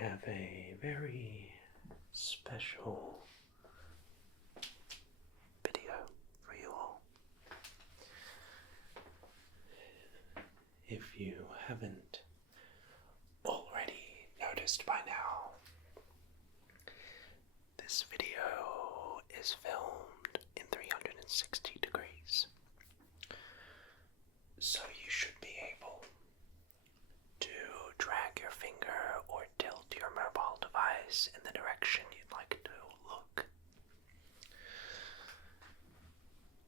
have a very special video for you all. If you haven't already noticed by now, this video is filmed in 360 degrees. So you should be able to drag your finger or tilt your mobile device in the direction you'd like to look.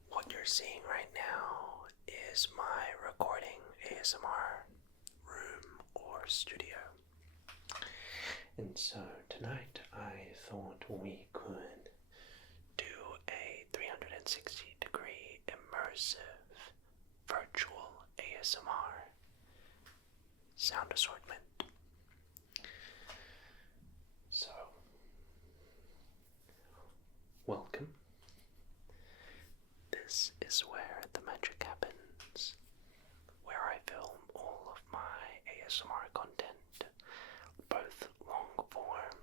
What you're seeing right now is my recording ASMR room or studio. And so tonight I thought we could do a 360 degree immersive virtual ASMR sound assortment. So, welcome. This is where the magic happens, where I film all of my ASMR content, both long form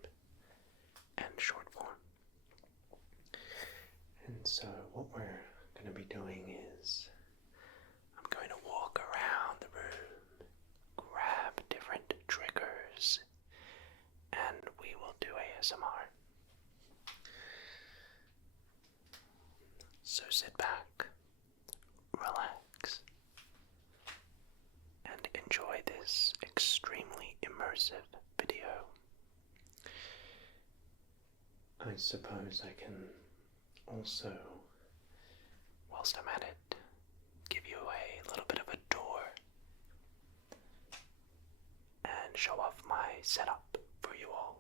and short form. And so what we're going to be doing is I'm going to walk around the room, grab different triggers, and we will do ASMR. So sit back, relax, and enjoy this extremely immersive video. I suppose I can also, whilst I'm at it, give you a little bit of a tour and show off my setup for you all.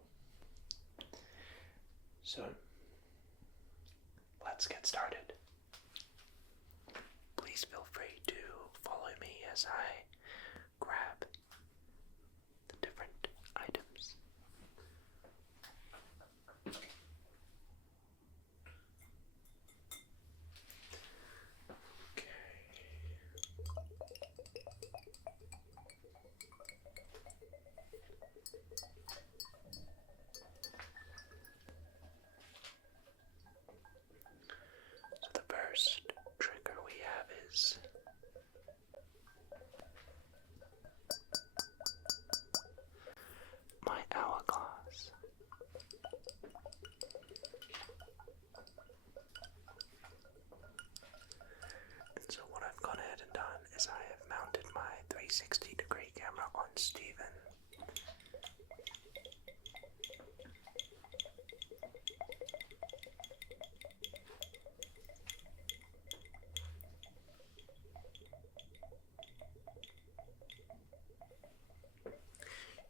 So, let's get started. Please feel free to follow me as I grab the different items. So the first trigger we have is my hourglass. And so what I've gone ahead and done is I have mounted my 360 degree camera on Steven.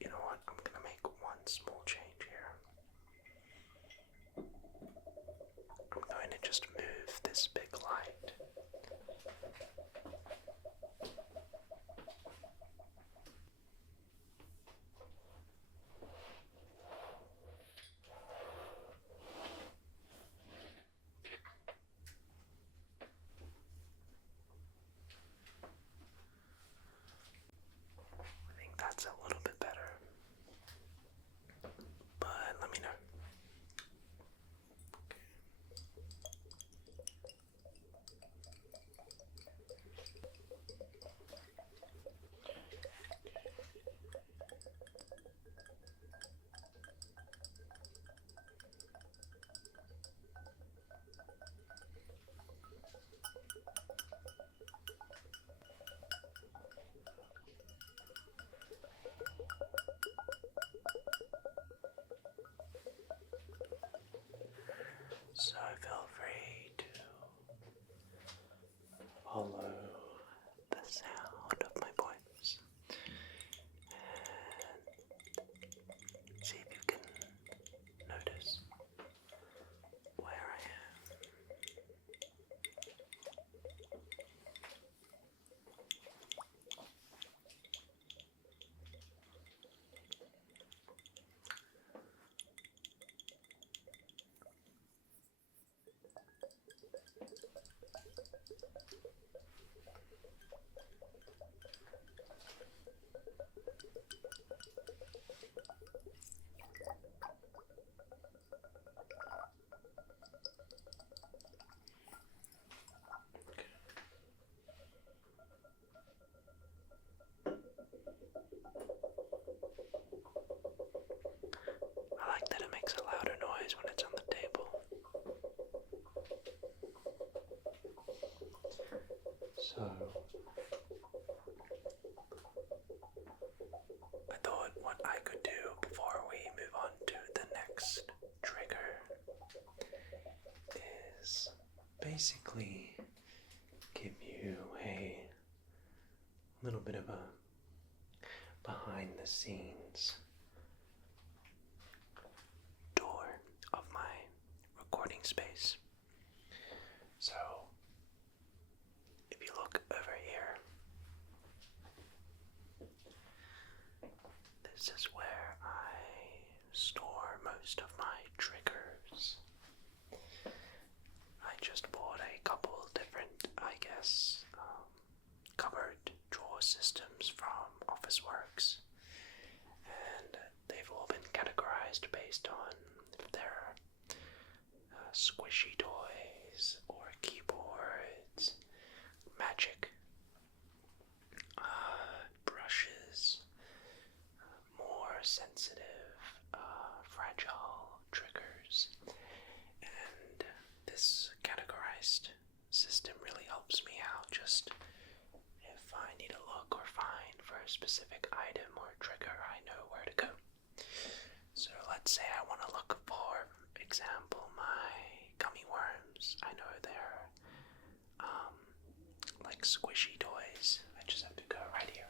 You know what? I'm gonna make one small change here. I'm going to just move this big light. I think that's a little bit better, but let me know. So feel free to follow the sound of my voice and see if you can notice where I am. basically give you a little bit of a behind the scenes tour of my recording space. So, if you look over here, this is where I store most of my triggers. I just bought a couple different, cupboard drawer systems from Officeworks, and they've all been categorized based on if they're squishy toys or keyboards, magic brushes, more sensitive, fragile triggers, and this categorized system really helps me out. Just if I need to look or find for a specific item or trigger, I know where to go. So let's say I want to look for example my gummy worms. I know they're like squishy toys. I just have to go right here.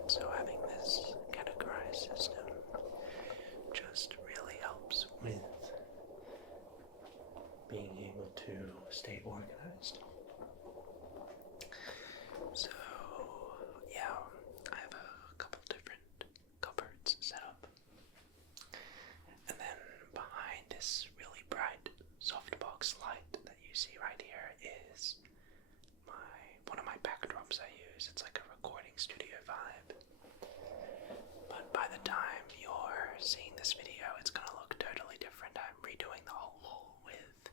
And so having this categorized system just really helps with being able to stay organized. So, yeah, I have a couple different cupboards set up. And then behind this really bright softbox light that you see right here is one of my backdrops I use. It's like a recording studio vibe. But by the time you're seeing this video, it's gonna look totally different. I'm redoing the whole wall with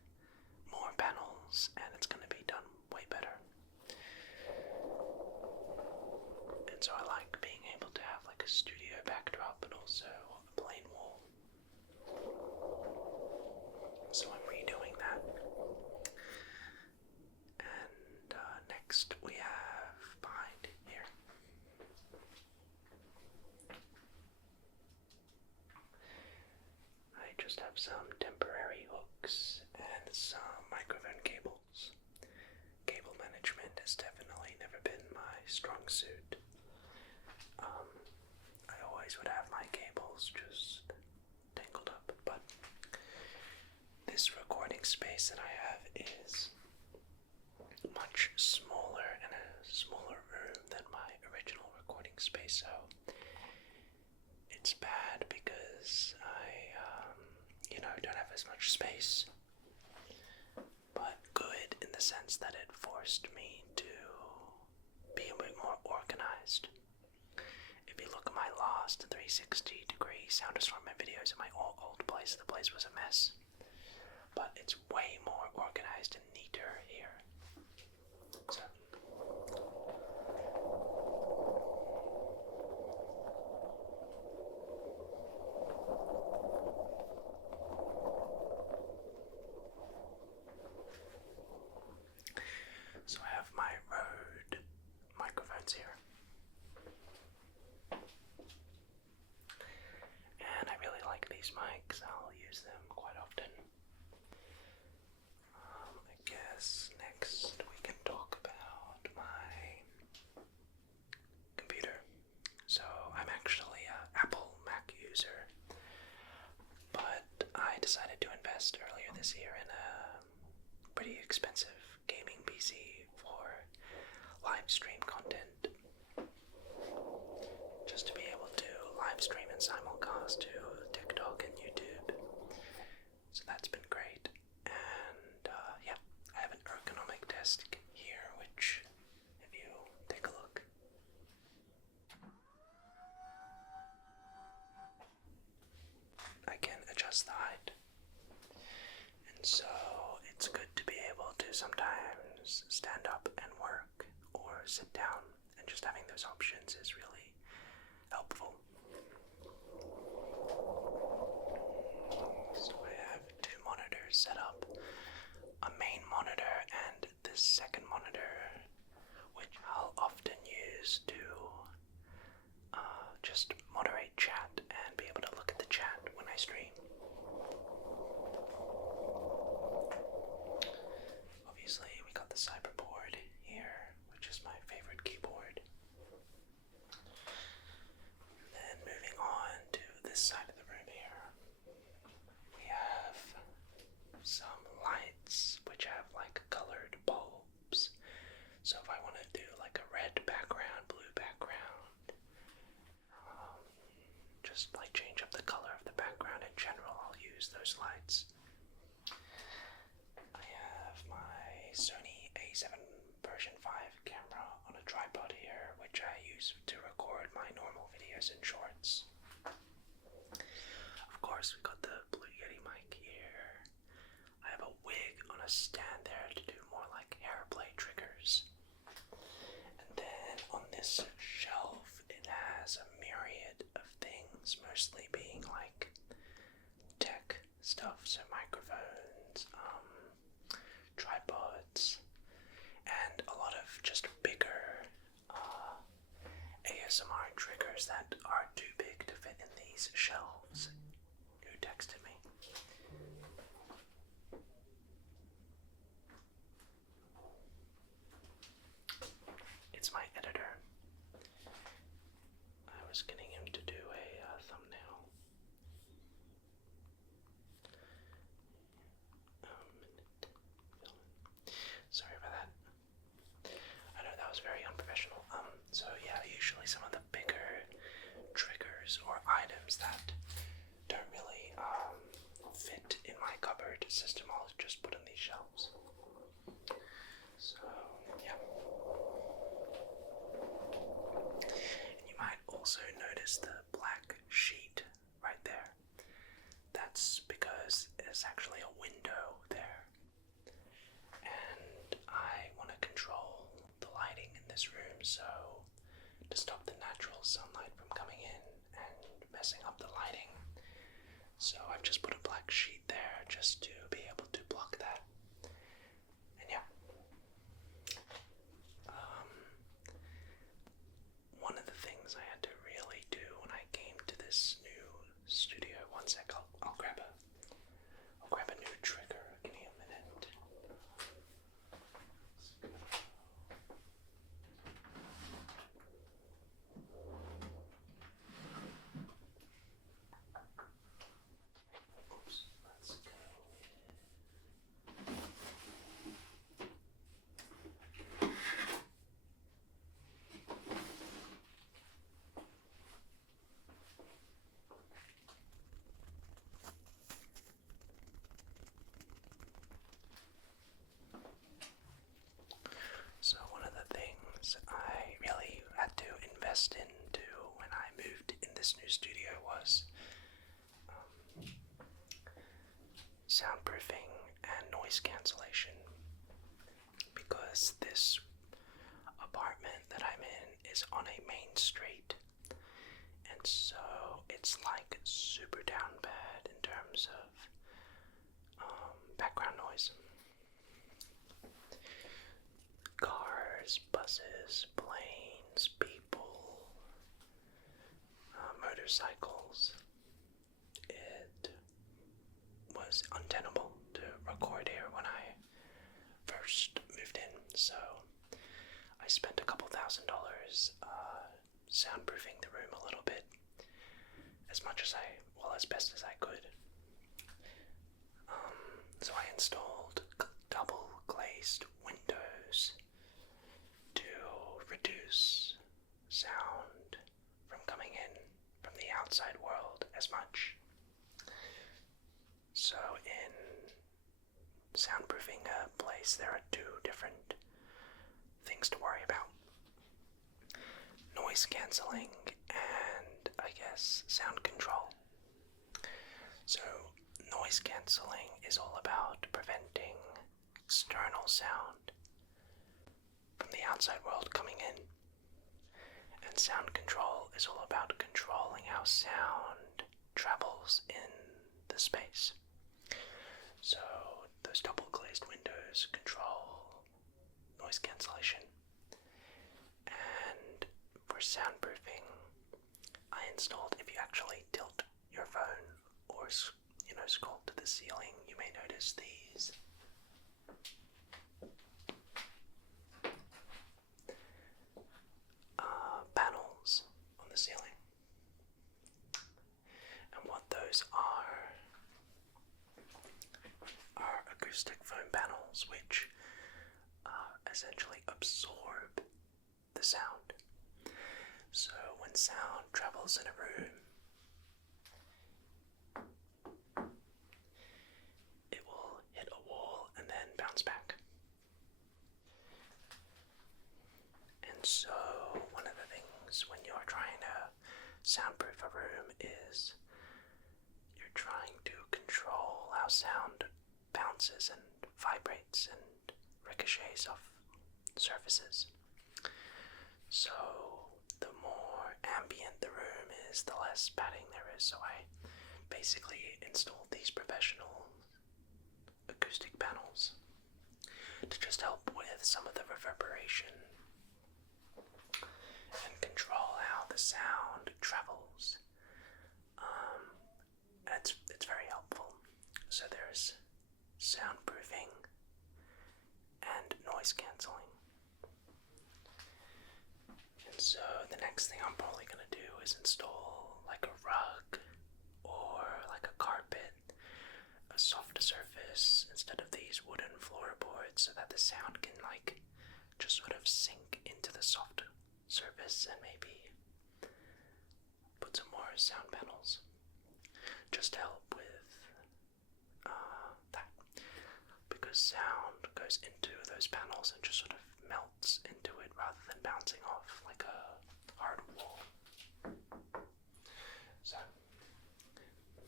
more panels, and it's gonna be done way better. And so I like being able to have like a studio backdrop, but also a plain wall. So I'm redoing that. And next we have behind here. I just have some temporary hooks and some microphone cables. Cable management has definitely never been my strong suit. I always would have my cables just tangled up, but this recording space that I have is much smaller and a smaller room than my original recording space, so it's bad because I don't have as much space, but good in the sense that it forced me to be a bit more organized. If you look at my last 360-degree sound assortment videos in my old place, the place was a mess. But it's way more organized and neater here. So I have my Rode microphones here. And I really like these mics. I'll use them quite often. I guess next we can talk about my computer. So I'm actually an Apple Mac user, but I decided to invest earlier this year in a pretty expensive gaming PC for live stream content. Just to be able to live stream and simulcast to TikTok and YouTube. So that's been great. And yeah, I have an ergonomic desk here, which, if you take a look, I can adjust the height. And so it's good to be able to sometimes stand up and work or sit down, and just having those options is really helpful. So I have two monitors set up, a main monitor some lights which have like colored bulbs. So if I want to do like a red background, blue background, just like change up the color of the background in general, I'll use those lights. I have my Sony A7 version 5 camera on a tripod here, which I use to record my normal videos and shorts. Of course, we got the Blue Yeti mic here. I have a wig on a stand there to do more like hair play triggers. And then on this shelf, it has a myriad of things, mostly being like tech stuff, so microphones, tripods, and a lot of just bigger ASMR triggers that are too big to fit in these shelves. Who texted me? It's my editor. I was getting him to do a thumbnail. Sorry for that. I know that was very unprofessional. So yeah, usually some of the bigger triggers or items that don't really fit in my cupboard system, I'll just put on these shelves. So yeah. And you might also notice the black sheet right there. That's because there's actually a window there. And I want to control the lighting in this room, so to stop the natural sunlight from coming in and messing up the lighting. So I've just put a black sheet there just to be able to block that. And yeah. One of the things I had to really do when I came to this new studio, one sec, I'll grab a new trigger. Give me a minute. Oops, let's go. So one of the things I really had to invest into when I moved in this new studio was soundproofing and noise cancellation, because this apartment that I'm in is on a main street, and so it's like super down bad in terms of background noise. Cars, buses, planes, people, motorcycles. It was untenable to record here when I first moved in, so I spent a couple $1,000s soundproofing the room a little bit, as best as I could. So I installed double glazed windows to reduce sound from coming in from the outside world as much. So in soundproofing a place, there are two different things to worry about: noise cancelling and, I guess, sound control. So noise cancelling is all about preventing external sound from the outside world coming in, and sound control is all about controlling how sound travels in the space. So those double glazed windows control noise cancellation. And for soundproofing, I installed, if you actually tilt your phone or scroll to the ceiling, you may notice these panels on the ceiling. And what those are acoustic foam panels which essentially absorb the sound. So when sound travels in a room, it will hit a wall and then bounce back. And so one of the things when you're trying to soundproof a room is you're trying to control how sound bounces and vibrates and ricochets off surfaces. So the more ambient the room is, the less padding there is. So I basically installed these professional acoustic panels to just help with some of the reverberation and control how the sound travels. It's very helpful. So there's soundproofing and noise cancelling. And so the next thing I'm probably going to do is install like a rug or like a carpet, a soft surface instead of these wooden floorboards, so that the sound can like just sort of sink into the soft surface, and maybe put some more sound panels just to help with that, because sound goes into those panels and just sort of melts into it rather than bouncing off like a hard wall. So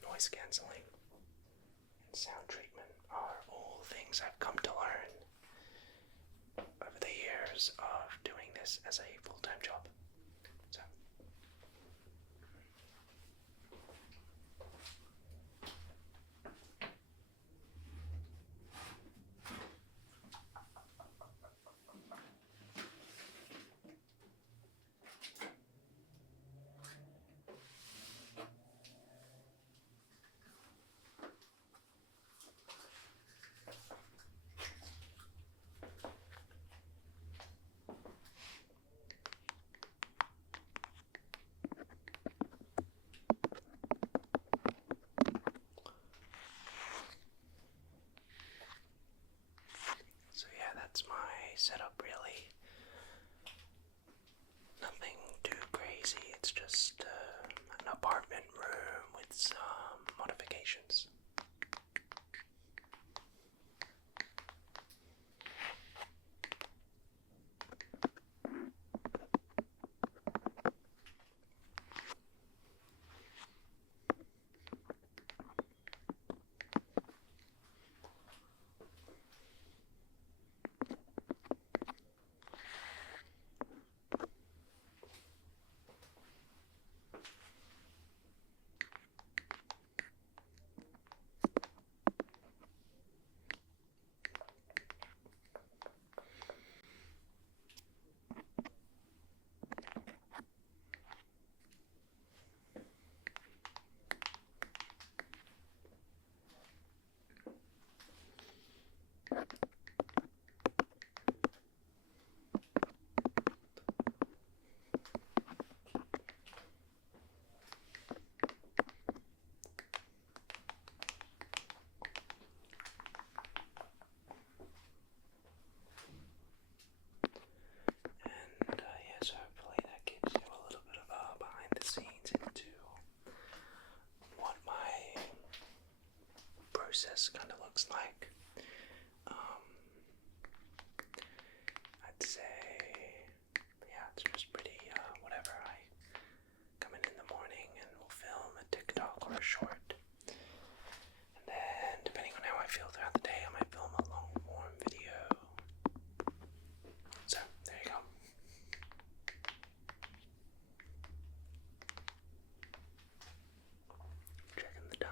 noise cancelling and sound treatment are all things I've come to learn over the years of doing this as a full-time job. So yeah, that's my setup really. Nothing too crazy, it's just an apartment room with some modifications. So hopefully that gives you a little bit of a behind the scenes into what my process kind of looks like. I'd say, yeah, it's just pretty whatever. I come in the morning and we'll film a TikTok or a short, and then depending on how I feel throughout the day, I might film a long form video. So there you go. Checking the time.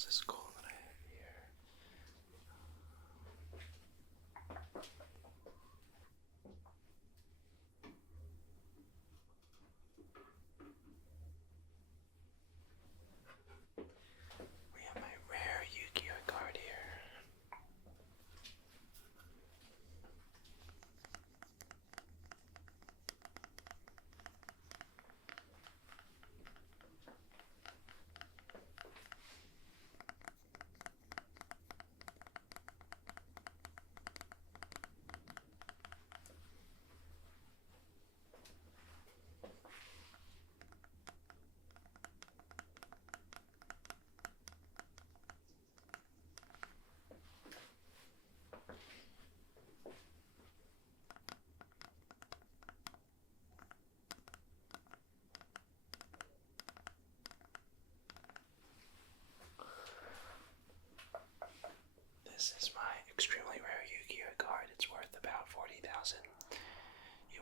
else is cool that I have here? We have my rare Yu-Gi-Oh card here. This is my extremely rare Yu-Gi-Oh card. It's worth about 40,000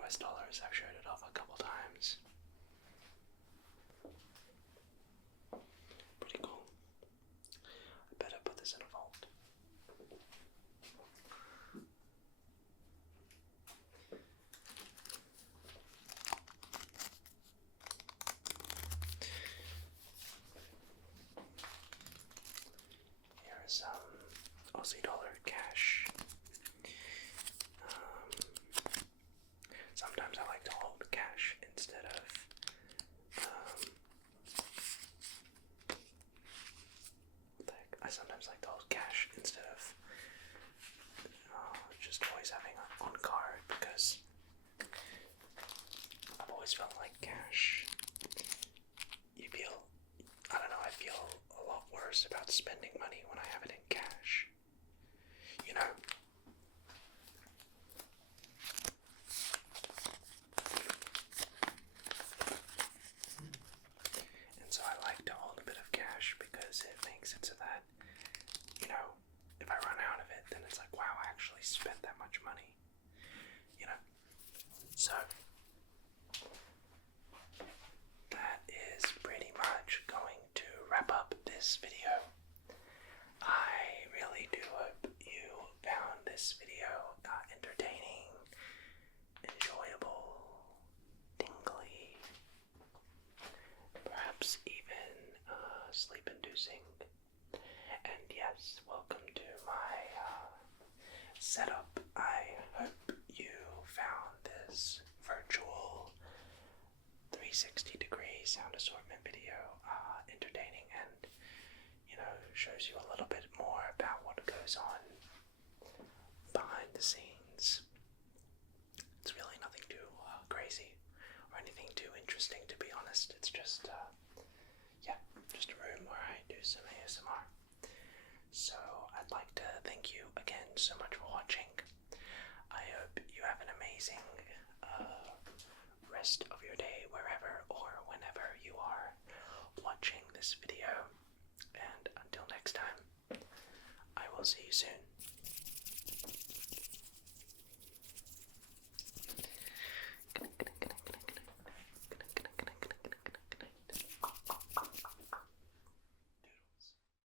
US dollars. I've showed it off a couple times. Pretty cool. I better put this in a vault. Here is some Aussie dollar cash. Sometimes I like to hold cash instead of I sometimes like to hold cash instead of just always having it on card, because I've always felt like cash, I don't know, I feel a lot worse about spending money when I have it in cash. You know? And so I like to hold a bit of cash because it makes it so that, you know, if I run out of it, then it's like, wow, I actually spent that much money. You know? So, that is pretty much going to wrap up this video. I really do hope you found this video entertaining, enjoyable, tingly, perhaps even sleep-inducing. And yes, welcome to my setup. I hope you found this virtual 360-degree sound assortment video entertaining, and shows you a little bit more about what goes on behind the scenes. It's really nothing too crazy or anything too interesting, to be honest. It's just just a room where I do some ASMR. So I'd like to thank you again so much for watching. I hope you have an amazing rest of your day wherever or whenever you are watching this video. And until next time, I will see you soon.